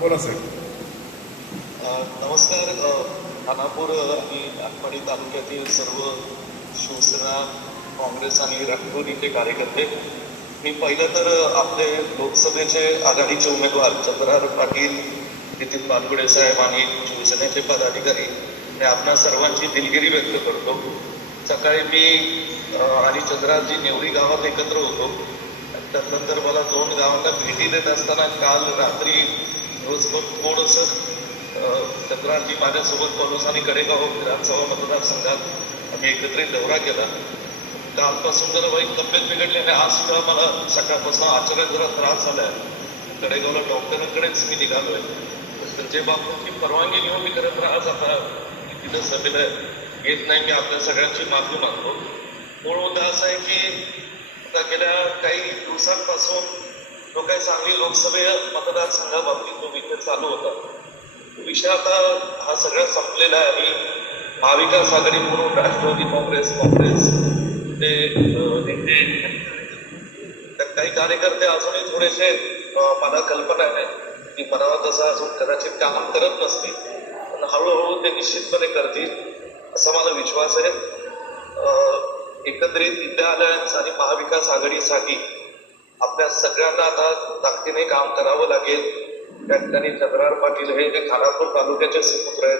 बोला साहेब नमस्कार खानापूर आणि आटपाडी तालुक्यातील सर्व शिवसेना काँग्रेस आणि राष्ट्रवादीचे कार्यकर्ते. मी पहिलं तर आपले लोकसभेचे आघाडीचे उमेदवार चंद्रहार पाटील नितीन बालगुडे साहेब आणि शिवसेनेचे पदाधिकारी हे आपणा सर्वांची दिलगिरी व्यक्त करतो. सकाळी मी आणि चंद्रारजी नेवरी गावात एकत्र होतो. त्यानंतर मला दोन गावांना भेटी देत असताना काल रात्री दिवसभर थोडंसं मी माझ्यासोबत पलूस आणि कडेगाव हो विधानसभा मतदारसंघात. आम्ही एकत्रित दौरा केला. कालपासून जरा वाईट तब्येत बिघडली आणि आज सुद्धा मला सकाळपासून अचानक जरा त्रास झालाय. कडेगावला डॉक्टरांकडेच मी निघालोय. त्यांच्या बाबतीची परवानगी घेऊन मी करत आज आता तिथं सभेला येत नाही. मी आपल्या सगळ्यांची माफी मागतो. मूळ मुद्दा असा आहे की आता गेल्या काही दिवसांपासून जो काही सांगली लोकसभे मतदारसंघाबाबतीत जो विषय चालू होता तो विषय आता हा सगळा संपलेला आहे. आणि महाविकास आघाडी म्हणून राष्ट्रवादी काँग्रेस काँग्रेस ते नेते काही कार्यकर्ते अजूनही थोडेसे मला कल्पना आहे. की म्हणावा तसं अजून कदाचित काम करत नसतील पण हळूहळू ते निश्चितपणे करतील असा मला विश्वास आहे. एकत्रित एकंदरीत विद्या आणि महाविकास आघाडीसाठी आपल्या सगळ्यांना आता ताकदीने काम करावं लागेल. त्या ठिकाणी चंद्रार पाटील हे जे खानापूर तालुक्याचे सुपुत्र आहेत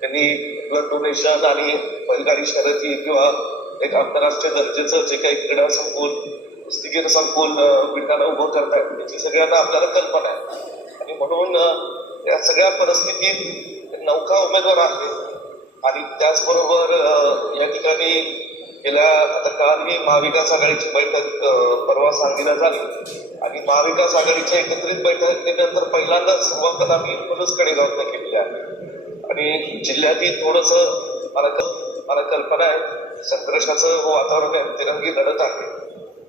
त्यांनी ब्लड डोनेशन आणि बैलगाडी शर्यती किंवा एक आंतरराष्ट्रीय दर्जाचं जे काही क्रीडा संकुल कुस्तीगीर संकुल विटाला उभं करतायत याची सगळ्यांना आपल्याला कल्पना आहे. आणि म्हणून या सगळ्या परिस्थितीत नौका उमेदवार आहे. आणि त्याचबरोबर या ठिकाणी गेल्या आता काल ही महाविकास आघाडीची बैठक परवा सांगलीला झाली. आणि महाविकास आघाडीच्या एकत्रित बैठकीनंतर पहिल्यांदा सुरुवात आम्ही पलूसकडे जाऊन केलेली आहे. आणि जिल्ह्यातील थोडस मला मला कल्पना आहे संघर्षाचं वातावरण आहे तिरंगी लढत आहे.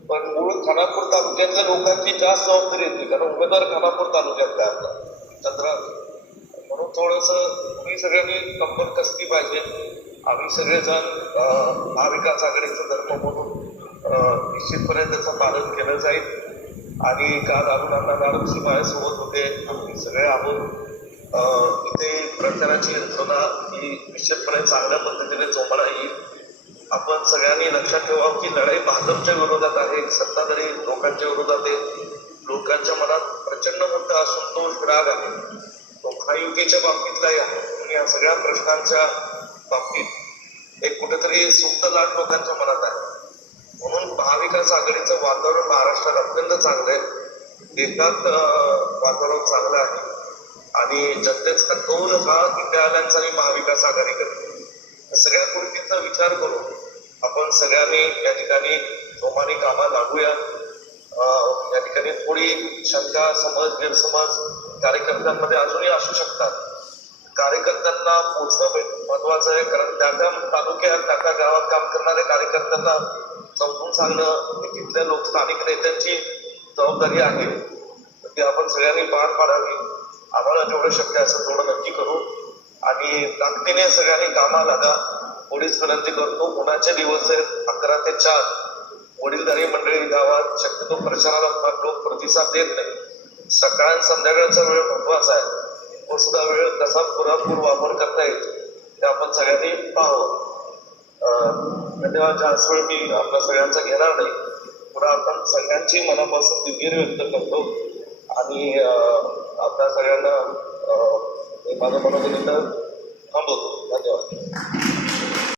पण मूळ खानापूर तालुक्यातल्या लोकांची जास्त जबाबदारी येते कारण उमेदवार खानापूर तालुक्यातला आहे आपला चंद्रा म्हणून थोडस तुम्ही सगळ्यांनी कंबर कसली पाहिजे? आम्ही सगळेजण महाविकास आघाडीचा धर्म म्हणून निश्चितपणे त्याचं पालन केलं जाईल. आणि काल अरुणांना अण्णा माझ्यासोबत होते. आम्ही सगळे आहोत. तिथे इथे प्रचाराची यंत्रणा ही निश्चितपणे चांगल्या पद्धतीने जोपाना येईल. आपण सगळ्यांनी लक्षात ठेवावं की लढाई भाजपच्या विरोधात आहे सत्ताधारी लोकांच्या विरोधात आहे. लोकांच्या मनात प्रचंड मोठा असंतोष राग आहे. तो महायुतीच्या बाबतीतलाही आहे. आणि या सगळ्या प्रश्नांच्या बाबतीत एक कुठेतरी सुप्त लाट लोकांच्या मनात आहे. म्हणून महाविकास आघाडीचं वातावरण महाराष्ट्रात अत्यंत चांगलं आहे. देशात वातावरण चांगलं आहे. आणि जनतेचा कौल हा विद्यालयांचा आणि महाविकास आघाडी करते. सगळ्या गोष्टींचा विचार करून आपण सगळ्यांनी या ठिकाणी जोमाने कामा लागूया. अं, या ठिकाणी थोडी शंका समज गैरसमज कार्यकर्त्यांमध्ये अजूनही असू शकतात. कार्यकर्त्यांना पोचणं महत्वाचं आहे. कारण त्या त्या तालुक्यात त्या त्या गावात काम करणाऱ्या कार्यकर्त्यांना समजून सांगणं ही तिथल्या लोक स्थानिक नेत्यांची जबाबदारी आहे. तर ती आपण सगळ्यांनी पार पाडावी. आम्हाला जेवढं शक्य असं तेवढं नक्की करू. आणि ताकदीने सगळ्यांनी कामा लागा. पोलीस विनंती करतो. उन्हाचे दिवस आहेत. अकरा ते चार. वडीलधारी मंडळी गावात शक्यतो प्रचाराला फार लोक प्रतिसाद देत नाही. सकाळ संध्याकाळचा वेळ महत्त्वाचा आहे. तो सुद्धा वेळ कसा पुरापूर वापर करता येईल ते आपण सगळ्यांनी पाहावं. तेव्हा जास्त वेळ मी आपल्या सगळ्यांचा घेणार नाही पुन्हा आपण सगळ्यांची मनापासून दिलगिरी व्यक्त करतो. आणि आपल्या सगळ्यांना माझं मनोगत थांबवतो. धन्यवाद.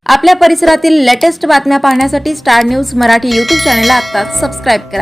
आपल्या परिसरातील लेटेस्ट बातम्या पाहण्यासाठी स्टार न्यूज मराठी यूट्यूब चॅनलला आत्ताच सबस्क्राईब करा.